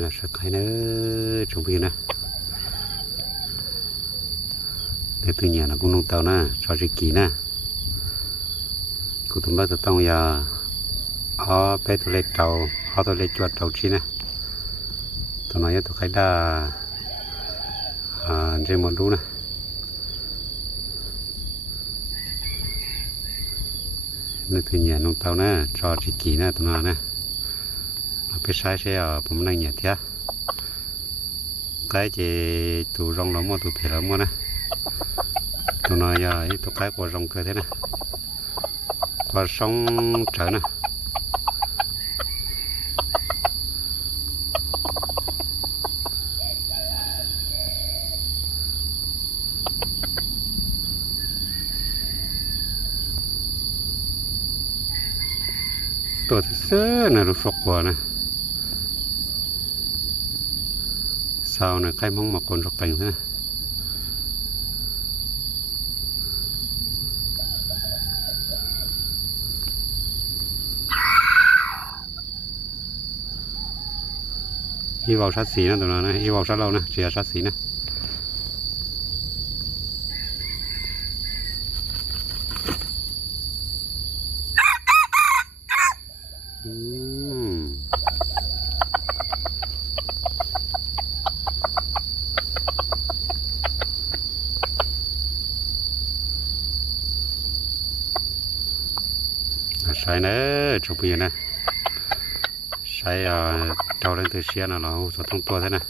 เป็นสักใครเนอะชมพี่นะในตัวเนี่ยนะกูนุ่งเตานะชอจิกีนะกูต้องมาต้องยาเอาไปตัวเล็กเตาเอาตัวเล็กจวดเตาชีนะตัวน้อยตัวใครได้เจมอนดูนะในตัวเนี่ยนุ่งเตานะชอจิกีนะตัวน้อยนะไปใช้ผมนั่งเหยียดเถอะcái chỉ tụ rong lắm mà tụ phê lắm mà nè tụ nói giờ tụ cái của rong cơ thế nè qua sông trở nè tụ thế nè được phục quả nè sao này khai mong mà còn rọc cảnh thế này đi vào sát xí nè tụi nó này đi vào sát lâu nè chỉ là sát xí nèใช่เนอะชมพูนะใช้เจ้าเล่นตัวเชียนะเราสต้องตัวใช่นะ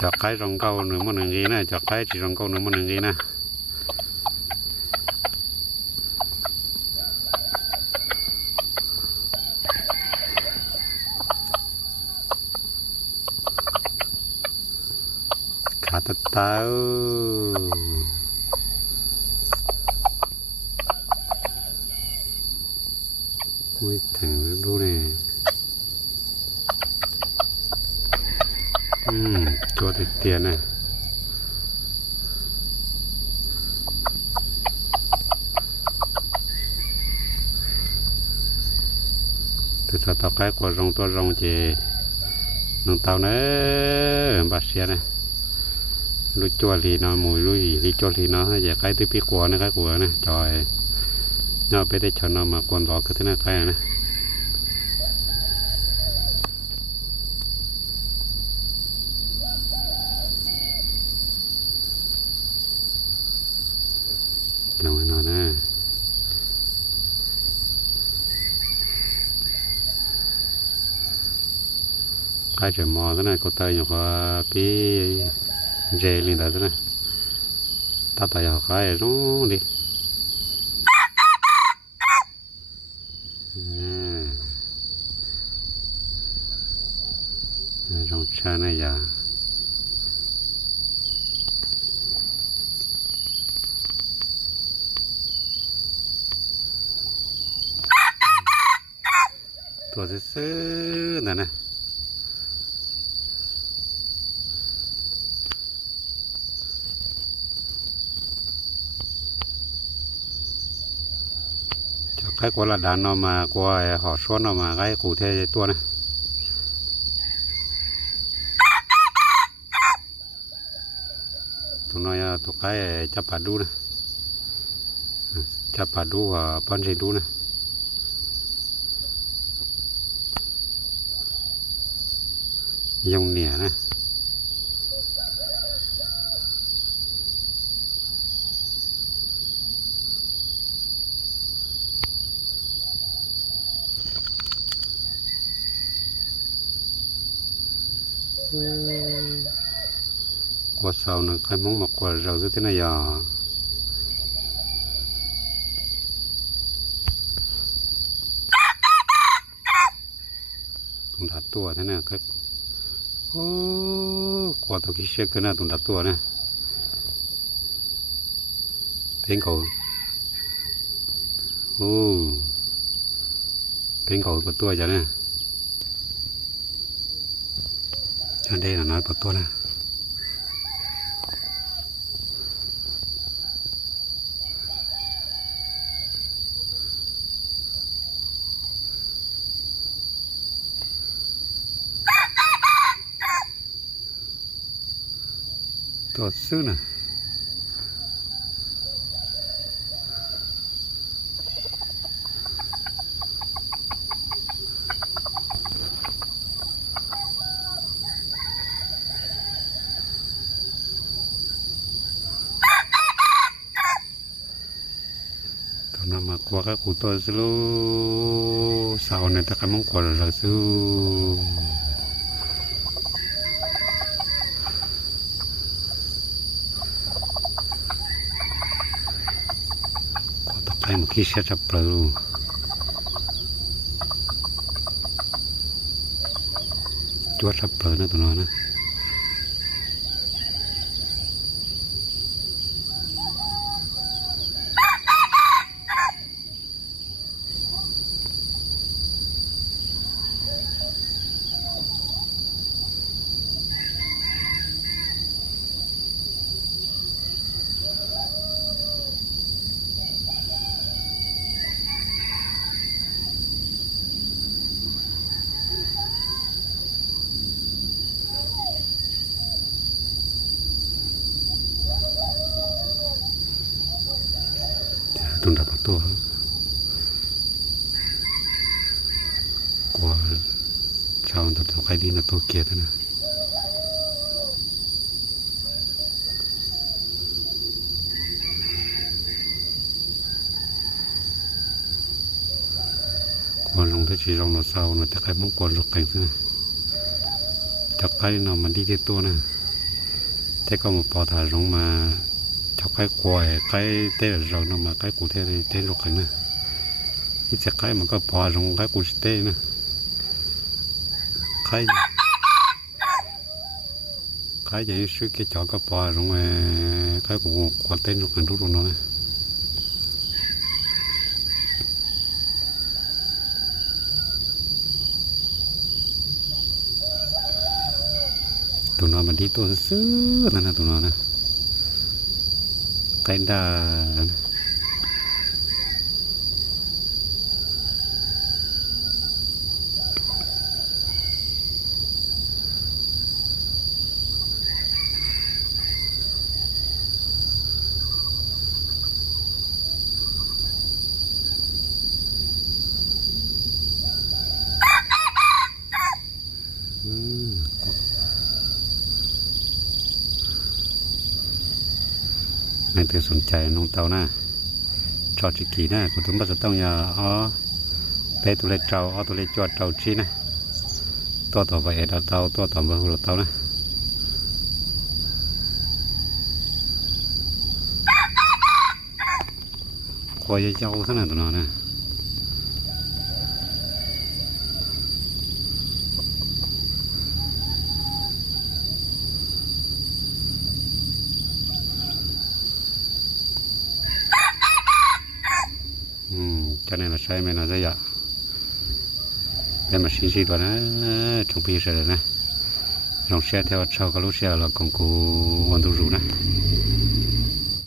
จากไก่รองเก้าหนึ่งมันหนึ่งกีนะจากไก่จีรองเก้าหนึ่งมันหนึ่งกีนะขาตะเต้าไม่ถึงดูเนี่ยตัวติดเตียนนะแต่ถ้าต่อไปกว่ารองตัวรองเจน้องเต่าเนอะบาดเสียนะลุยจั่วลีน้อยมวยลุยลีจั่วลีน้อยอย่าใกล้ตัวปีกัวนะใกล้กัวนะจอยเนาะไปได้ชนมากวนหลอกขึ้นหน้าใครนะจังหวะนั้นนะใครจะมอซะนะก็ตายอยู่กับพี่เจลินได้ซะนะตาตายอยู่ใครนู้นดิrong cha này giờตัวซื้อนั่นนะจะใครกว่าละดานออกมากว่าหอช้อนออกมาใครกูเทตัวนะตัวน้อยตัวใครจับปลาดูนะจับปลาดูป้อนใส่ดูนะยงเหนียนะกว่าเสาหนึ่งใครมองมากกว่าเราจะเท่าไหร่ตุ่มดัดตัวเท่านั้นครับโอ้กว่าตัวขี้เชือกกันนะตุ่มดัดตัวนะเพ่งเขาโอ้เพ่งเขาประตัวจ้ะเนี่ยอันเดียวน้อยประตัวนะ ตัวซื้อน่ะมากว่าก็กูตัวสลูสาวเนี่ยตะกันมงกว่าเราสู้ก็ตะไคร้มาขี้เสียจับปลูจวดจับปลูนะตัวน้อยนะตุนดับตัวกว่าชาวตัวใครดีนะตัวเกียรตินะกว่าลงที่ชีรองเราเศร้านะแต่ใครมองกวนรกแข่งนะจากใครเนาะมันดีที่ตัวนะแต่ก็มาพอถ่ายลงมาchọc cái cái tê rồi nó mà cái cụ thể thì lục hành nè cái chặt cái mà có bỏ trong cái cụ tê nè cái gì suy cái chọn có bỏ trong cái cụ quan tên lục hành rút nó nè tụi nó mà đi tôi xứ là tụi nó nè cái đàในเธอสนใจน้องเต่านะจอดจิกีนะคุณตุ้มจะต้องอย่าไปตัวเล็กเต่าตัวเล็กจอดเต่าชีนะตัวต่อไปเต่าตัวต่อไปหัวเต่านะคอยเจ้าซะหน่อยตัวนั้นนะcho nên là sai mình là dây ạ bên mà xin xin đó trong phi sẽ này lòng xe theo sau cái lúc xe là còn cố hoàn tu rủ này